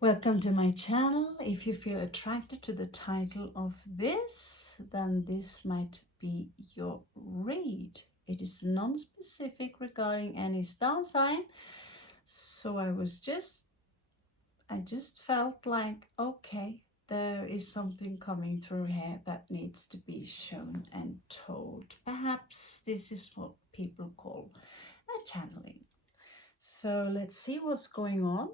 Welcome to my channel. If you feel attracted to the title of this, then this might be your read. It is non-specific regarding any star sign. So I just felt like, okay, there is something coming through here that needs to be shown and told. Perhaps this is what people call a channeling. So let's see what's going on.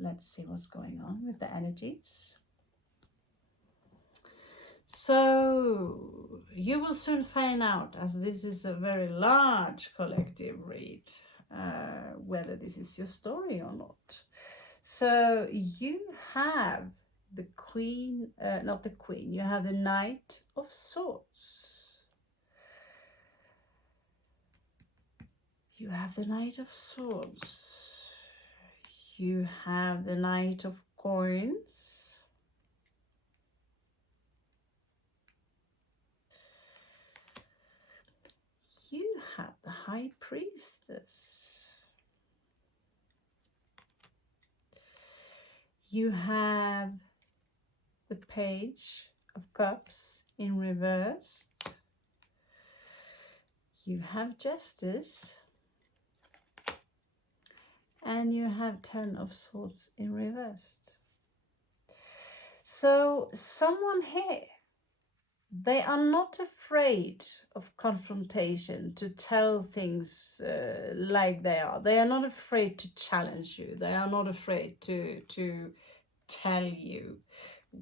Let's see what's going on with the energies. So you will soon find out, as this is a very large collective read, whether this is your story or not. So you have the queen, not the queen, you have the Knight of Swords. You have the Knight of Swords. You have the Knight of Coins. You have the High Priestess. You have the Page of Cups in reversed. You have Justice. And you have Ten of Swords in reversed. So someone here, they are not afraid of confrontation, to tell things like they are. They are not afraid to challenge you. They are not afraid to tell you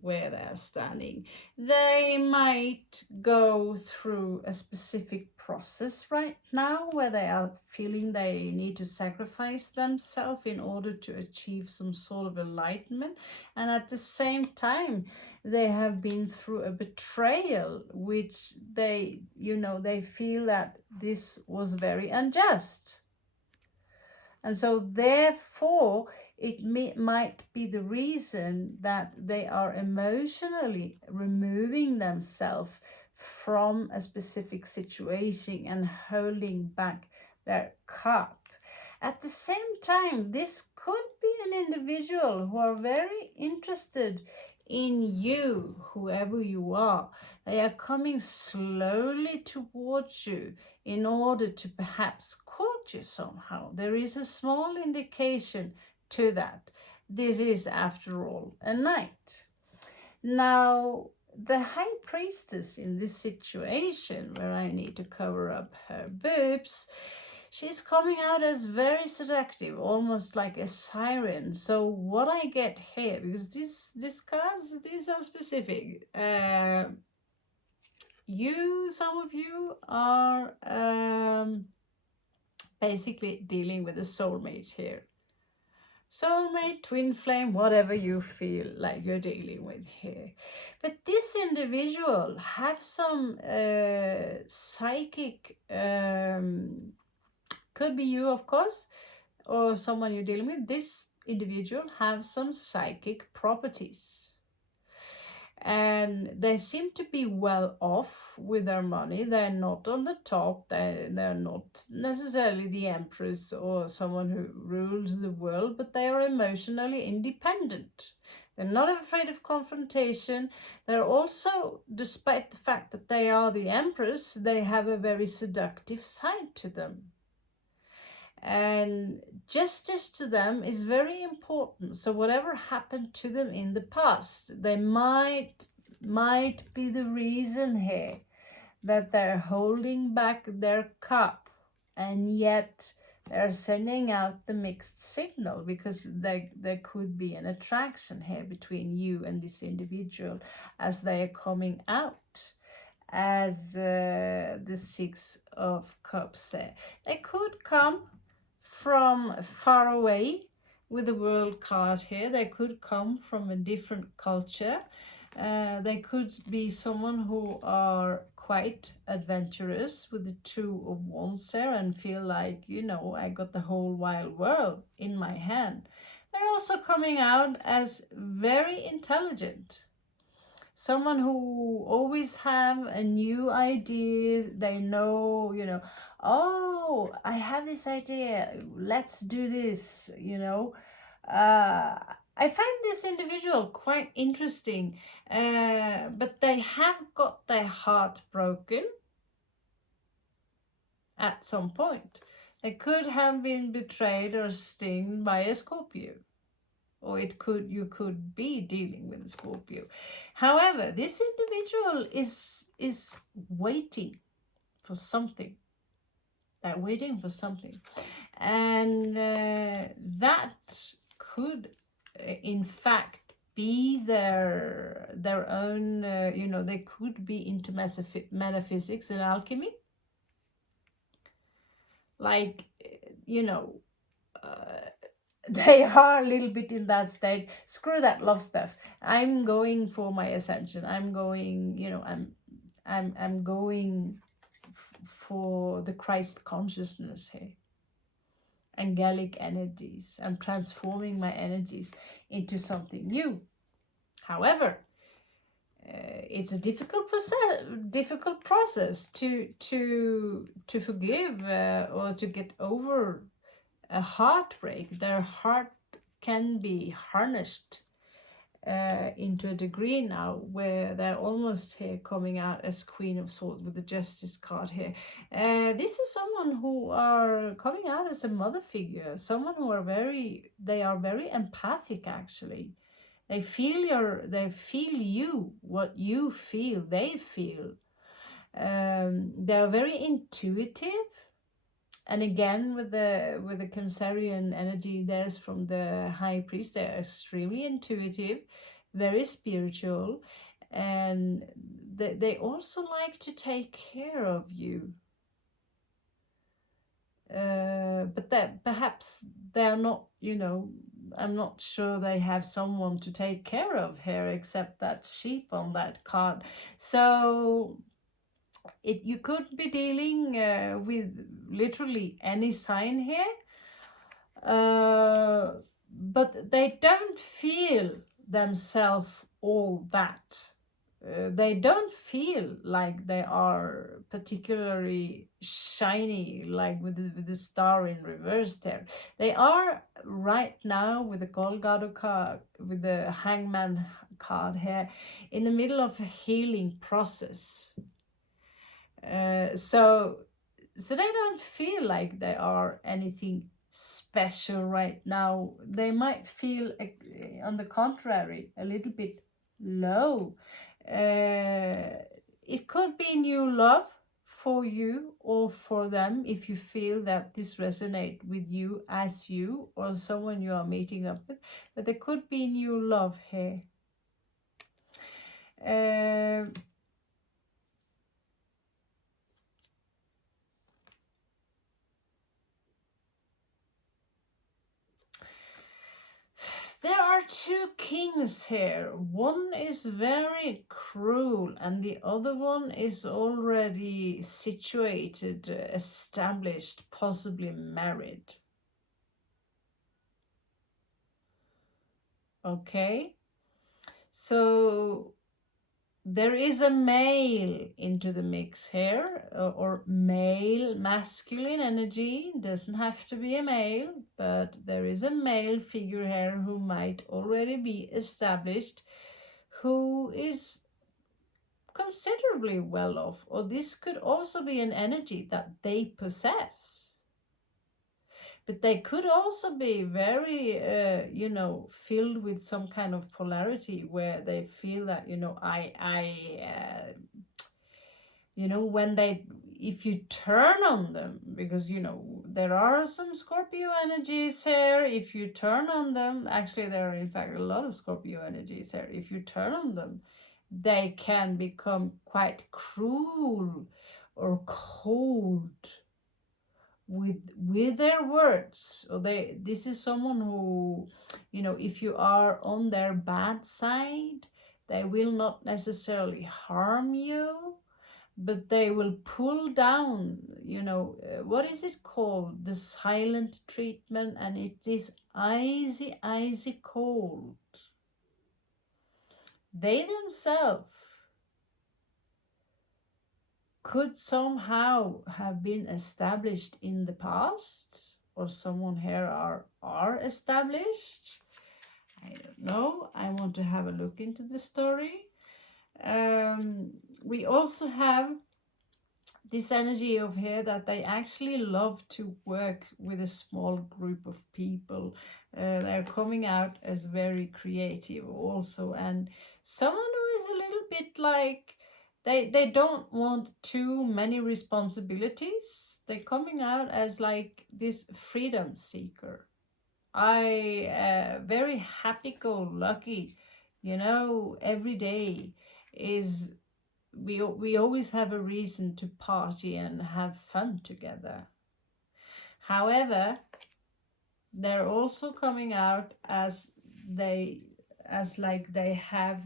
where they are standing. They might go through a specific process right now where they are feeling they need to sacrifice themselves in order to achieve some sort of enlightenment, and at the same time they have been through a betrayal which they feel that this was very unjust, and so therefore it might be the reason that they are emotionally removing themselves from a specific situation and holding back their cup. At the same time, this could be an individual who are very interested in you, whoever you are. They are coming slowly towards you in order to perhaps court you somehow. There is a small indication to that. This is, after all, a knight. Now, the High Priestess in this situation, where I need to cover up her boobs, she's coming out as very seductive, almost like a siren. So what I get here, because these cards, these are specific. Some of you are basically dealing with a soulmate here. Soulmate, twin flame, whatever you feel like you're dealing with here. But this individual have some psychic, could be you, of course, or someone you're dealing with. This individual have some psychic properties. And they seem to be well off with their money. They're not on the top. They're not necessarily the empress or someone who rules the world, but they are emotionally independent. They're not afraid of confrontation. They're also, despite the fact that they are the empress, they have a very seductive side to them. And justice to them is very important. So whatever happened to them in the past, they might be the reason here that they're holding back their cup, and yet they're sending out the mixed signal, because there could be an attraction here between you and this individual as they are coming out as the Six of Cups there. They could come from far away with the world card here. They could come from a different culture. They could be someone who are quite adventurous with the Two of Wands there and feel like, I got the whole wide world in my hand. They're also coming out as very intelligent. Someone who always have a new idea. They know, oh, I have this idea, let's do this, I find this individual quite interesting, but they have got their heart broken at some point. They could have been betrayed or stung by a Scorpio, or you could be dealing with a Scorpio. However, this individual is waiting for something. They're waiting for something, and that could, in fact, be their own. They could be into metaphysics and alchemy, like you know. They are a little bit in that state. Screw that love stuff. I'm going for my ascension. I'm going, I'm going for the Christ consciousness here. Angelic energies. I'm transforming my energies into something new. However, it's a difficult process to forgive or to get over a heartbreak. Their heart can be harnessed into a degree now where they're almost here coming out as Queen of Swords with the Justice card here. This is someone who are coming out as a mother figure, someone who are they are very empathic actually. They feel you, what you feel, they feel. They're very intuitive. And again, with the Cancerian energy, there's from the High Priest, they're extremely intuitive, very spiritual, and they also like to take care of you. But that perhaps they're not, I'm not sure they have someone to take care of here except that sheep on that card. So you could be dealing with literally any sign here, but they don't feel themselves all that. They don't feel like they are particularly shiny, like with the star in reverse there. They are right now with the Golgado card, with the Hangman card here, in the middle of a healing process. So they don't feel like they are anything special right now. They might feel, on the contrary, a little bit low. It could be new love for you or for them if you feel that this resonates with you as you or someone you are meeting up with. But there could be new love here. There are two kings here. One is very cruel and the other one is already situated, established, possibly married. Okay? So there is a male into the mix here, or male, masculine energy. Doesn't have to be a male, but there is a male figure here who might already be established, who is considerably well off, or this could also be an energy that they possess. But they could also be very, filled with some kind of polarity where they feel that, when if you turn on them, because, there are some Scorpio energies here. If you turn on them, actually, there are in fact a lot of Scorpio energies here. If you turn on them, they can become quite cruel or cold with their words. Or this is someone who, if you are on their bad side, they will not necessarily harm you, but they will pull down, what is it called, the silent treatment, and it is icy cold. They themselves could somehow have been established in the past, or someone here are established, No, I want to have a look into the story. We also have this energy of here that they actually love to work with a small group of people. They're coming out as very creative also, and someone who is a little bit like they don't want too many responsibilities. They're coming out as like this freedom seeker. I very happy go lucky, you know, every day is we always have a reason to party and have fun together. However, they're also coming out as they as like they have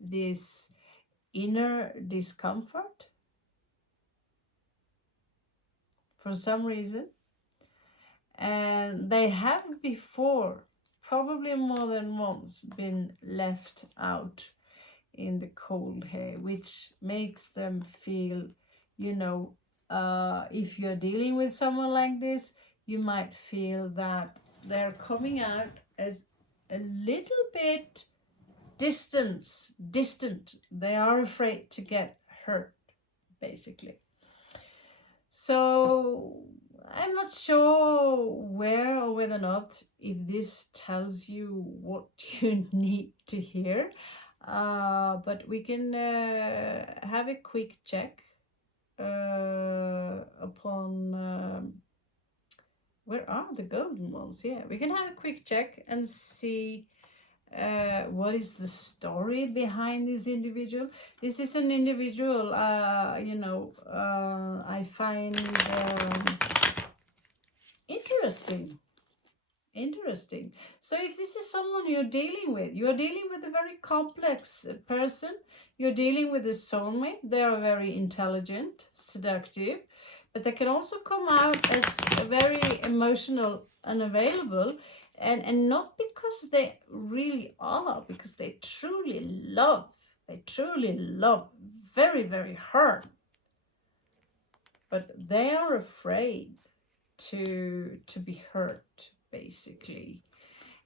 this inner discomfort for some reason, and they have before, probably more than once, been left out in the cold here, which makes them feel, you know, if you're dealing with someone like this, you might feel that they're coming out as a little bit distant. They are afraid to get hurt, basically. So I'm not sure where or whether or not if this tells you what you need to hear. But we can have a quick check upon where are the golden ones? Yeah, we can have a quick check and see what is the story behind this individual. This is an individual, I find interesting. Interesting. So if this is someone you're dealing with a very complex person. You're dealing with a soulmate. They are very intelligent, seductive, but they can also come out as very emotional and available, and not because they really are, because they truly love. They truly love very, very hard. But they are afraid to be hurt, basically.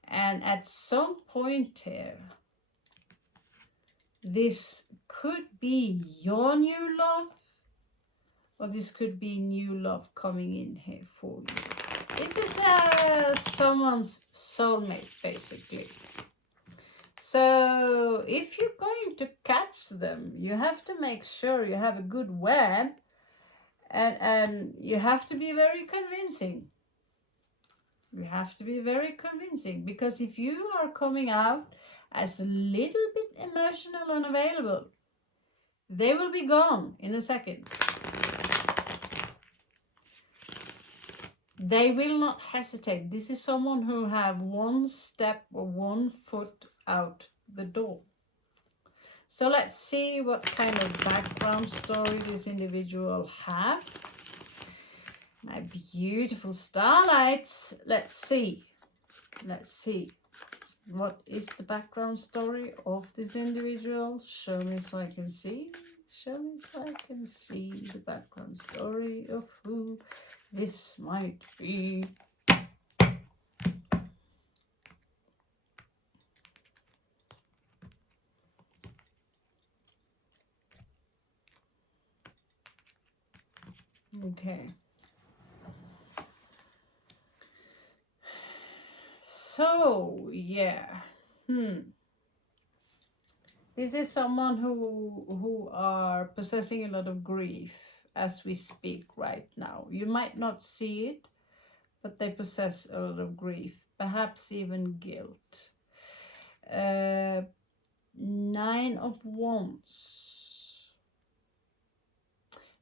And at some point here, this could be your new love, or this could be new love coming in here for you. This is someone's soulmate, basically. So if you're going to catch them, you have to make sure you have a good web, and you have to be very convincing. You have to be very convincing, because if you are coming out as a little bit emotional and available, they will be gone in a second. They will not hesitate. This is someone who have one step or one foot out the door. So let's see what kind of background story this individual have. My beautiful starlights. Let's see. What is the background story of this individual? Show me so I can see. Show me so I can see the background story of who this might be. Okay. So, yeah. This is someone who are possessing a lot of grief as we speak right now. You might not see it, but they possess a lot of grief, perhaps even guilt. 9 of Wands.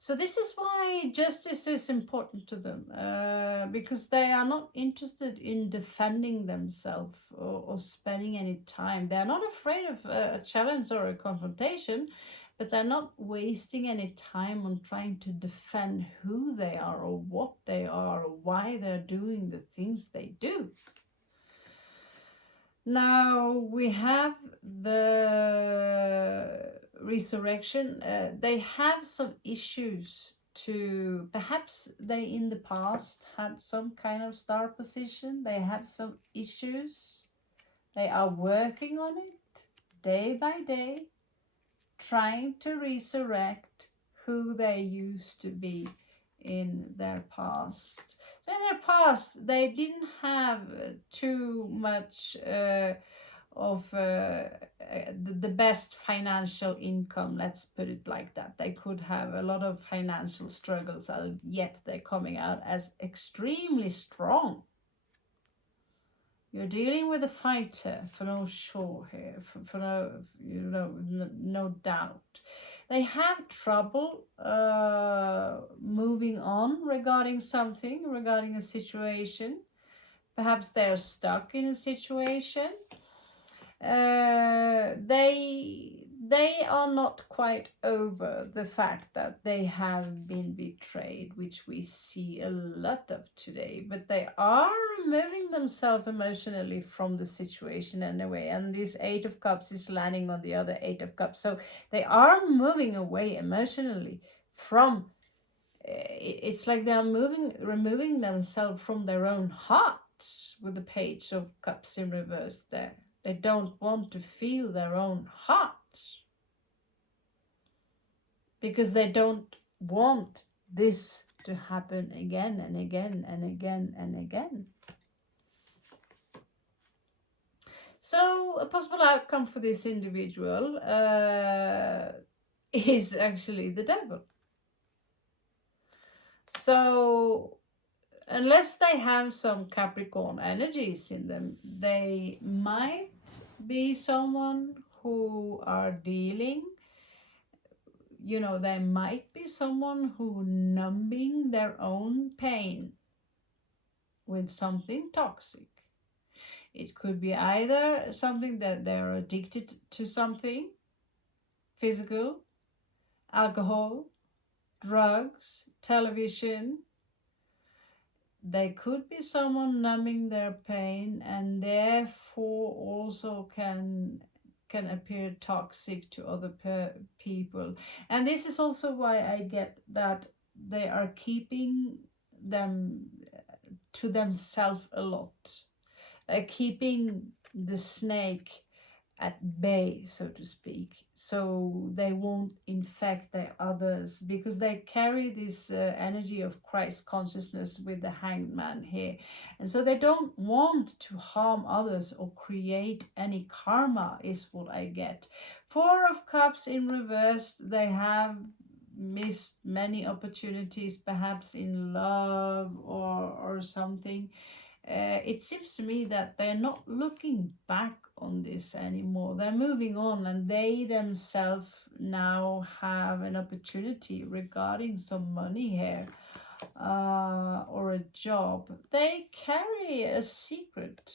So this is why justice is important to them, because they are not interested in defending themselves or spending any time. They're not afraid of a challenge or a confrontation, but they're not wasting any time on trying to defend who they are or what they are or why they're doing the things they do. Now we have the resurrection. They have some issues to, perhaps they in the past had some kind of star position. They have some issues. They are working on it day by day, trying to resurrect who they used to be in their past. So in their past, they didn't have too much of the best financial income, let's put it like that. They could have a lot of financial struggles, yet they're coming out as extremely strong. You're dealing with a fighter, for no sure here, for no, no doubt. They have trouble moving on regarding something, regarding a situation. Perhaps they're stuck in a situation. They are not quite over the fact that they have been betrayed, which we see a lot of today, but they are removing themselves emotionally from the situation anyway, and this Eight of Cups is landing on the other Eight of Cups, so they are moving away emotionally from it's like they are removing themselves from their own hearts with the Page of Cups in reverse there. They don't want to feel their own hearts because they don't want this to happen again and again and again and again. So a possible outcome for this individual is actually the devil. So unless they have some Capricorn energies in them, they might be someone who are dealing, they might be someone who numbing their own pain with something toxic. It could be either something that they're addicted to, something physical, alcohol, drugs, television. They could be someone numbing their pain and therefore also can appear toxic to other people. And this is also why I get that they are keeping them to themselves a lot. They're keeping the snake at bay, so to speak, so they won't infect the others, because they carry this energy of Christ consciousness with the Hanged Man here, and so they don't want to harm others or create any karma, is what I get. Four of Cups in reverse, they have missed many opportunities, perhaps in love or something. It seems to me that they're not looking back on this anymore. They're moving on, and they themselves now have an opportunity regarding some money here or a job. They carry a secret.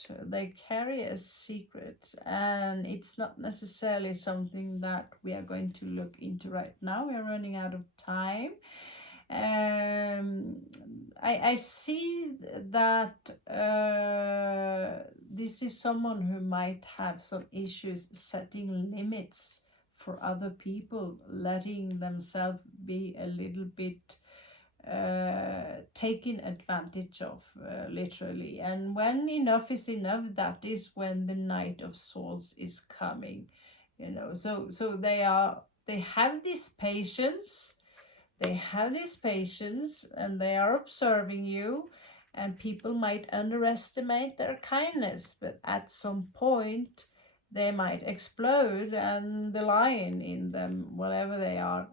And it's not necessarily something that we are going to look into right now. We are running out of time. I see that this is someone who might have some issues setting limits for other people, letting themselves be a little bit taken advantage of, literally. And when enough is enough, that is when the Knight of Swords is coming, so they have this patience. They have this patience, and they are observing you, and people might underestimate their kindness, but at some point they might explode, and the lion in them, whatever they are,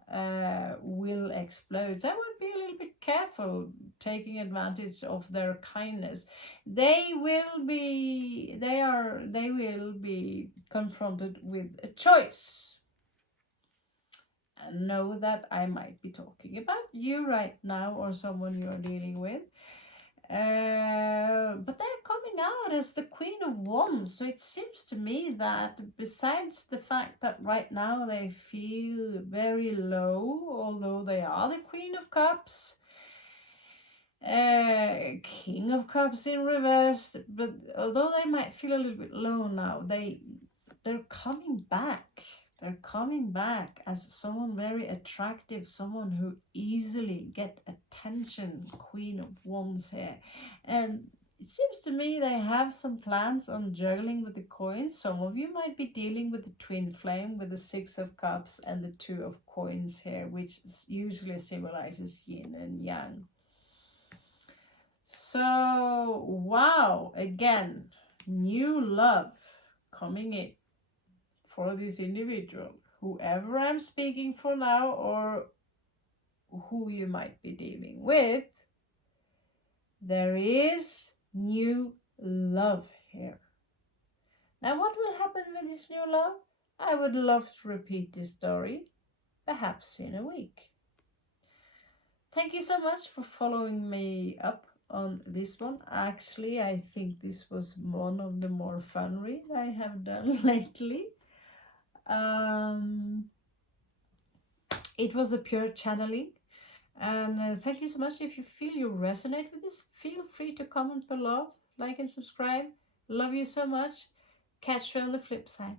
will explode. So I would be a little bit careful taking advantage of their kindness. They will be confronted with a choice. And know that I might be talking about you right now, or someone you are dealing with. But they're coming out as the Queen of Wands. So it seems to me that besides the fact that right now they feel very low, although they are the Queen of Cups, King of Cups in reverse, but although they might feel a little bit low now, they're coming back. They're coming back as someone very attractive, someone who easily get attention, Queen of Wands here. And It seems to me they have some plans on juggling with the coins. Some of you might be dealing with the twin flame with the Six of Cups and the Two of Coins here, which usually symbolizes yin and yang. So, wow, again, new love coming in for this individual, whoever I'm speaking for now or who you might be dealing with. There is new love here. Now, what will happen with this new love? I would love to repeat this story, perhaps in a week. Thank you so much for following me up on this one. Actually, I think this was one of the more fun read I have done lately. It was a pure channeling. And thank you so much. If you feel you resonate with this, feel free to comment below, like and subscribe. Love you so much. Catch you on the flip side.